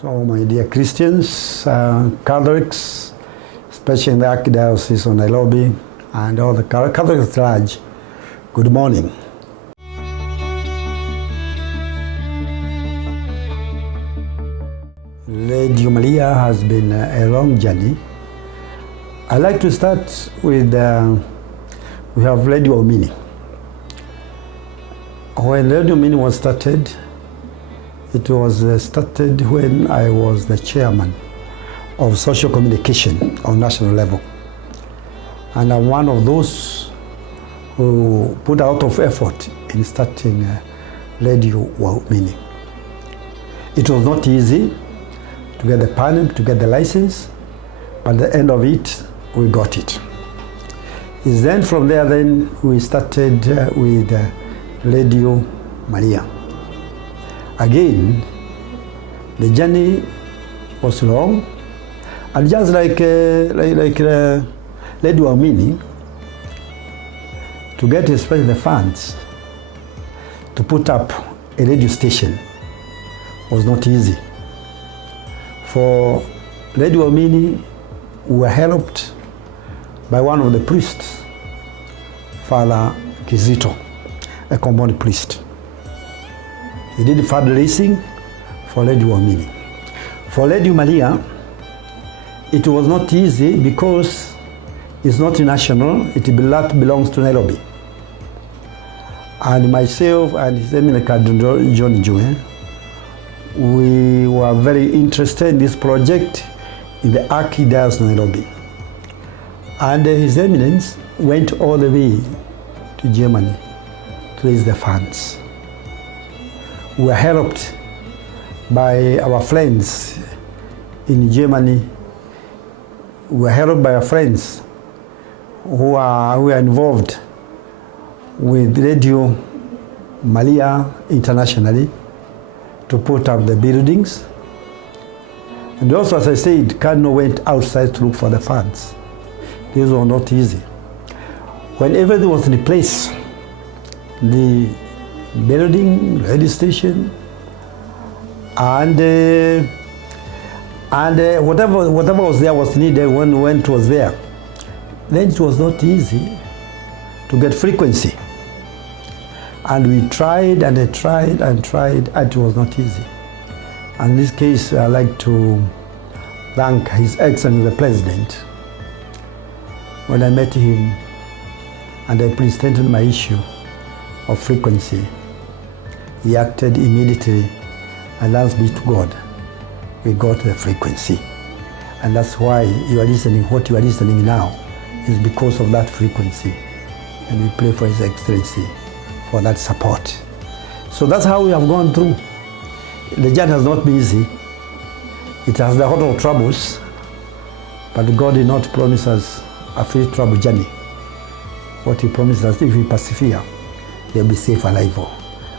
So my dear Christians, Catholics, especially in the Archdiocese of Nairobi and all the Catholics at large, good morning. Radio Maria has been a long journey. I'd like to start with, we have Radio Waumini. When Radio Waumini was started, it was started when I was the chairman of social communication on national level. And I'm one of those who put a lot of effort in starting Radio Waumini. It was not easy to get the permit, to get the license, but at the end of it, we got it. It's then from there, then we started with Radio Maria. Again, the journey was long, and just like Radio Waumini, to get especially the funds to put up a radio station was not easy. For Radio Waumini, we were helped by one of the priests, Father Kizito, a common priest. He did fundraising for Radio Waumini. For Radio Maria, it was not easy because it's not national, it belongs to Nairobi. And myself and His Eminence Cardinal John Joe, we were very interested in this project in the Archdiocese of Nairobi. And His Eminence went all the way to Germany to raise the funds. We were helped by our friends in Germany. We were helped by our friends who are involved with Radio Maria internationally to put up the buildings. And also, as I said, Cardinal went outside to look for the funds. This was not easy. When everything was in place, the building, radio station, and whatever was there was needed when it was there, then it was not easy to get frequency. And we tried and I tried and tried, and it was not easy. And in this case, I'd like to thank His Excellency the President. When I met him and I presented my issue of frequency, he acted immediately, and thanks be to God, we got the frequency. And that's why you are listening, what you are listening now is because of that frequency. And we pray for His Excellency for that support. So that's how we have gone through. The journey has not been easy. It has a lot of troubles, but God did not promise us a free trouble journey. What He promised us, if we persevere, we'll be safe alive,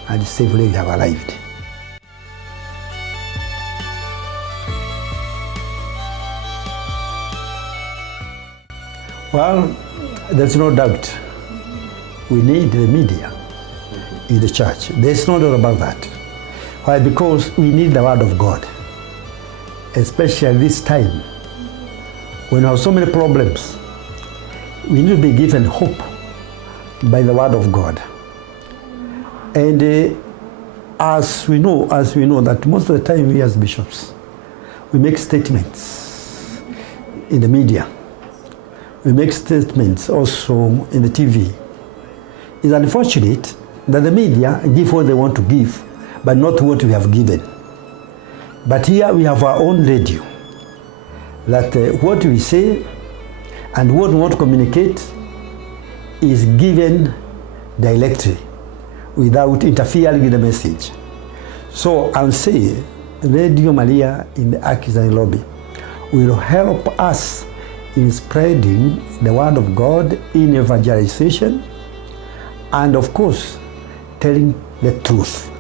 and safely we have arrived. Well, there's no doubt we need the media in the church. There's no doubt about that. Why? Because we need the Word of God, especially this time when we have so many problems. We need to be given hope by the Word of God. And as we know that most of the time we as bishops, we make statements in the media. We make statements also in the TV. It's unfortunate that the media give what they want to give, but not what we have given. But here we have our own radio, that what we say and what we want to communicate is given directly, without interfering with the message. So I'll say Radio Maria in the Archdiocese of Nairobi will help us in spreading the Word of God in evangelization, and of course telling the truth.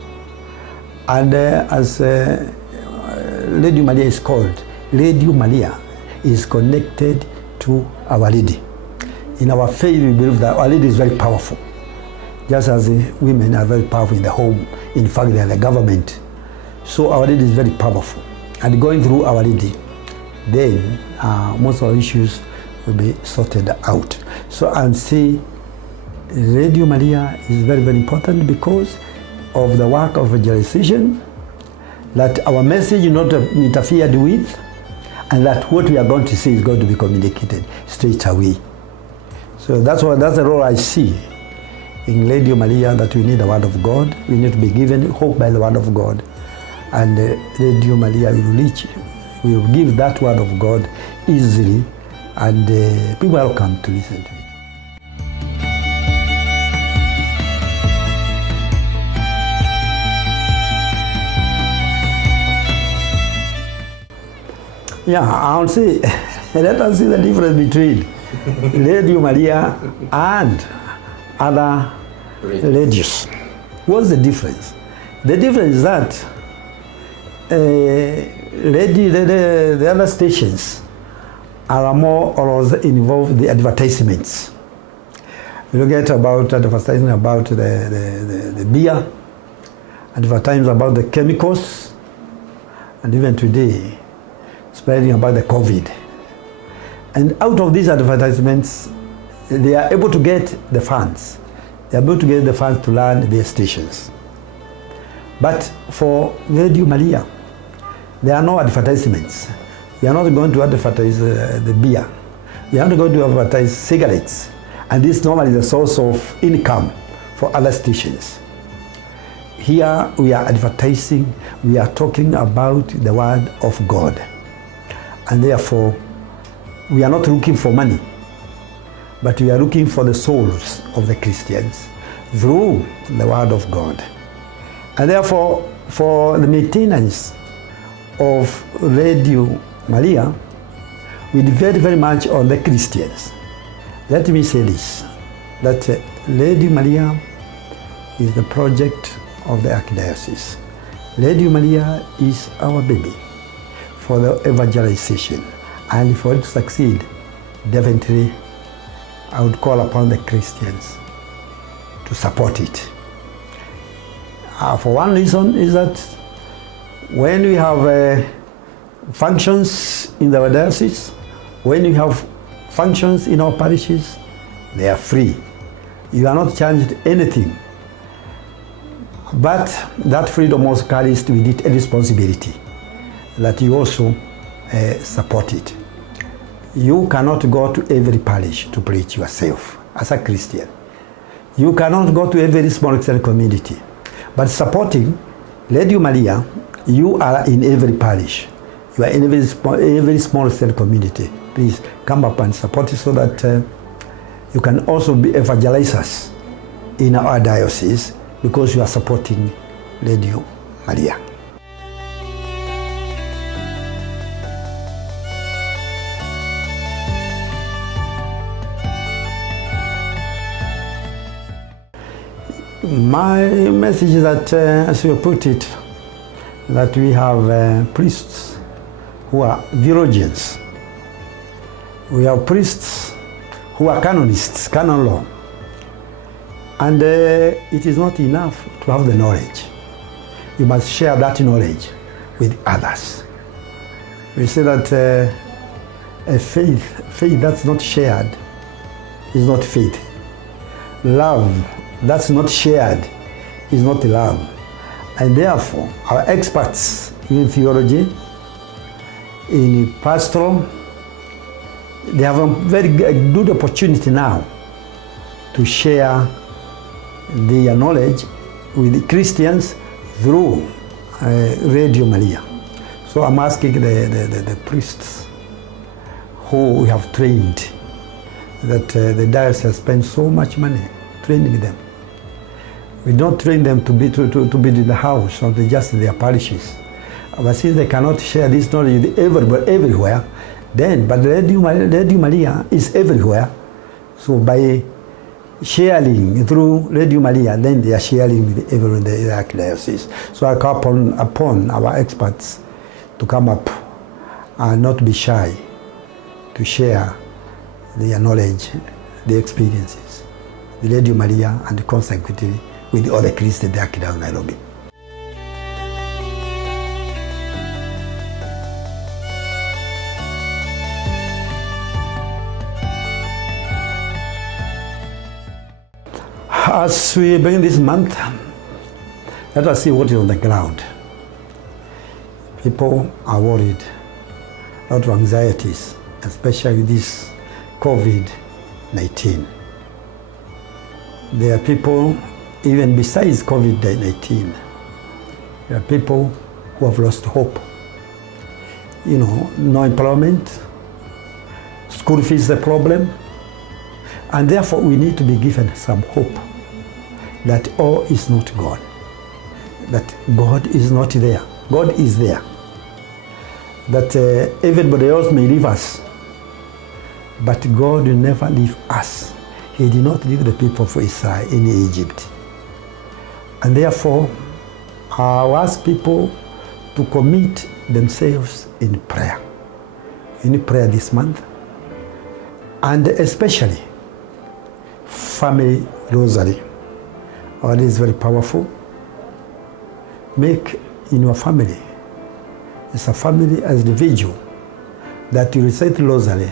And as Radio Maria is called, Radio Maria is connected to Our Lady. In our faith, we believe that Our Lady is very powerful. Just as women are very powerful in the home, in fact, they are the government. So Our Lady is very powerful. and going through our reading, then most of our issues will be sorted out. So, and see, Radio Maria is very, very important because of the work of evangelization, that our message is not interfered with, and that what we are going to see is going to be communicated straight away. So that's the role I see in Radio Maria, that we need the Word of God. We need to be given hope by the Word of God. And Radio Maria will give that Word of God easily, and people will come to listen to it. Yeah, I'll say, let us see the difference between Radio Maria and other radios. What's the difference? The difference is that the other stations are more or less involved in the advertisements. You get about advertising about the beer, advertising about the chemicals, and even today, spreading about the COVID. And out of these advertisements, they are able to get the funds. They are able to get the funds to run their stations. But for Radio Maria, there are no advertisements. We are not going to advertise the beer. We are not going to advertise cigarettes. And this normally is a source of income for other stations. Here we are advertising, we are talking about the Word of God. And therefore, we are not looking for money, but we are looking for the souls of the Christians through the Word of God. And therefore, for the maintenance of Radio Maria, we depend very much on the Christians. Let me say this, that Radio Maria is the project of the Archdiocese. Radio Maria is our baby for the evangelization, and for it to succeed, definitely I would call upon the Christians to support it. For one reason is that when we have functions in our diocese, when we have functions in our parishes, they are free. You are not charged anything. But that freedom also carries with it a responsibility, that you also support it. You cannot go to every parish to preach yourself as a Christian. You cannot go to every small Christian community. But supporting Radio Maria, you are in every parish. You are in every small Christian community. Please come up and support it so that you can also be evangelizers in our diocese, because you are supporting Radio Maria. My message is that, as you put it, that we have priests who are theologians. We have priests who are canonists, canon law. And it is not enough to have the knowledge. You must share that knowledge with others. We say that a faith that's not shared is not faith. Love that's not shared is not love. And therefore, our experts in theology, in pastoral, they have a very good opportunity now to share their knowledge with Christians through Radio Maria. So I'm asking the priests who we have trained, that the diocese has spent so much money training them. We don't train them to be in the house or just in their parishes. But since they cannot share this knowledge everywhere, then, but Radio Maria is everywhere. So by sharing through Radio Maria, then they are sharing with everyone in the Archdiocese. So I call upon our experts to come up and not be shy, to share their knowledge, their experiences, the Radio Maria, and consequently with the other Christians in the Archdiocese of Nairobi. as we begin this month, let us see what is on the ground. People are worried, a lot of anxieties, especially this COVID-19. There are people, even besides COVID-19, there are people who have lost hope. You know, no employment, school fees is a problem, and therefore we need to be given some hope that all is not gone, that God is not there. God is there. That everybody else may leave us, but God will never leave us. He did not leave the people of Israel in Egypt. And therefore, I'll ask people to commit themselves in prayer this month, and especially family rosary. Oh, this is very powerful. Make in your family, as a family, as an individual, that you recite rosary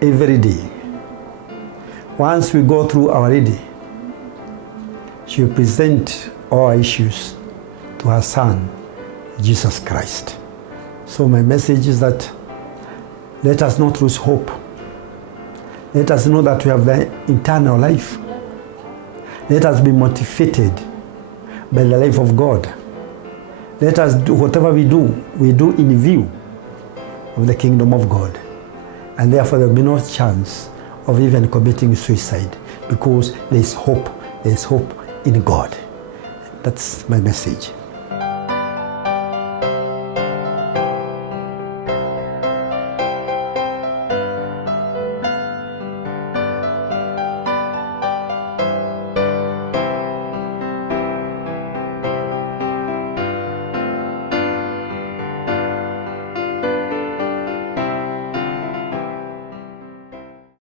every day. Once we go through our reading, she will present all our issues to her Son, Jesus Christ. So my message is that let us not lose hope. Let us know that we have the eternal life. Let us be motivated by the life of God. Let us do whatever we do in view of the kingdom of God. And therefore there will be no chance of even committing suicide, because there is hope in God. That's my message.